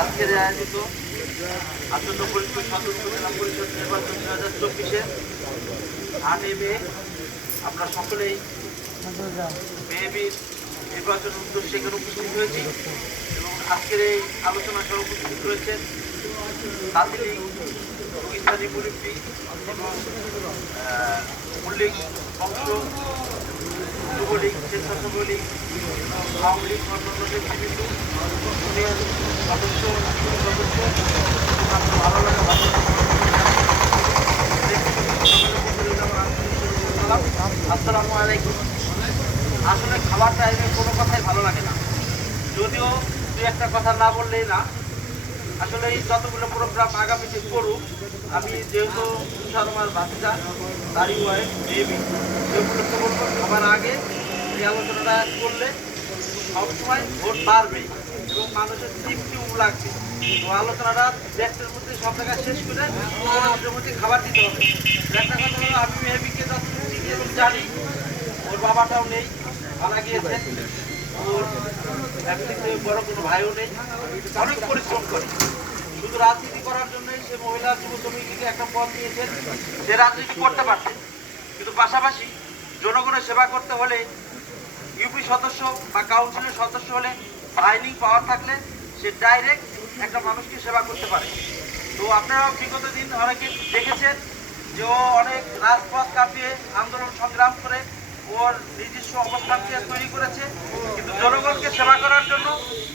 আজকের আয়োজিত আসন্ন ফরিদপুর সদর উপজেলা পরিষদ নির্বাচন 2024-এর 8 মে আমরা সকলেই মেয়েবির নির্বাচন উদ্দেশ্যে এখানে উপস্থিত হয়েছি এবং আজকের এই আলোচনা সভা উপস্থিত রয়েছেন তাঁতিলী পাকিস্তানি মুরব্বী এবং মল্লিক বংশ যুবলীগ, স্বেচ্ছাসেবক আওয়ামী লীগ, অন্যান্য নেতৃবৃন্দ, ইউনিয়ন সদস্য, ভালো লাগা আসসালামু আলাইকুম। আসলে খাবার টাইমে কোনো কথাই ভালো লাগে না, যদিও দু একটা কথা না বললেই না। আসলে এই যতগুলো প্রোগ্রাম আগামীতে করুক, আমি যেহেতু তুষারমার ভাতিজা তারই ওয়াইফ মেবি সেগুলো কেবল খাবার আগে এই আলোচনাটা করলে সবসময় ভোট বাড়বে এবং মানুষের তৃপ্তিও লাগবে। তো আলোচনাটা দেশের মধ্যে সব জায়গায় শেষ করে মানুষের মধ্যে খাবার দিতে হবে। একটা কথা হলো, আমি মেবিকে যতটুকু চিনি এবং জানি, ওর বাবাটাও নেই, মারা গিয়েছে, ওর ফ্যামিলিতে বড় কোনো ভাইও নেই। অনেক পরিশ্রম করে, শুধু রাজনীতি করার জন্যই সে মহিলা যুব সমিতিকে একটা পদ নিয়েছেন, সে রাজনীতি করতে পারছে, কিন্তু পাশাপাশি জনগণের সেবা করতে হলে ইউপি সদস্য বা কাউন্সিলের সদস্য হলে বাইনিং পাওয়ার থাকলে সে ডাইরেক্ট একটা মানুষকে সেবা করতে পারে। তো আপনারা বিগত দিন অনেকে দেখেছেন যে ও অনেক রাজপথ কাঁপিয়ে আন্দোলন সংগ্রাম করে ওর নিজস্ব অবস্থানকে তৈরি করেছে, কিন্তু জনগণকে সেবা করার জন্য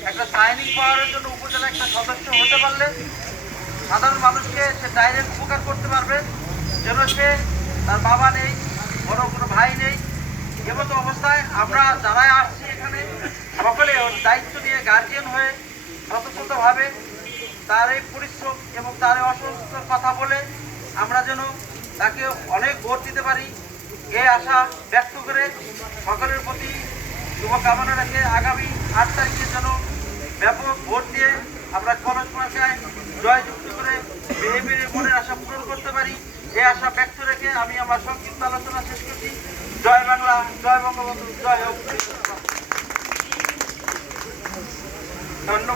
একটা সাইনিং পাওয়ারের জন্য উপজেলা একটা সদস্য হতে পারলে সাধারণ মানুষকে সে ডাইরেক্ট উপকার করতে পারবে। যেন সে তার বাবা নেই, বড় কোনো ভাই নেই, এমতো অবস্থায় আমরা যারাই আসছি এখানে সকলে ওর দায়িত্ব নিয়ে গার্জিয়ান হয়ে স্বতঃস্ফূর্তভাবে তার এই পরিশ্রম এবং তার এই অসুস্থতার কথা বলে আমরা যেন তাকে অনেক ভোট দিতে পারি, এই আশা ব্যক্ত করে সকলের প্রতি শুভকামনা রেখে আগামী 8 তারিখে যেন ব্যাপক ভোট দিয়ে আমরা কলেজ মার্কায় জয়যুক্ত করে মেয়ের মনের আশা পূরণ করতে পারি, এই আশা ব্যক্ত রেখে আমি আমার সংক্ষিপ্ত আলোচনা শেষ করছি। জয় বাংলা, জয় বঙ্গবন্ধু, জয় হোক। ধন্যবাদ।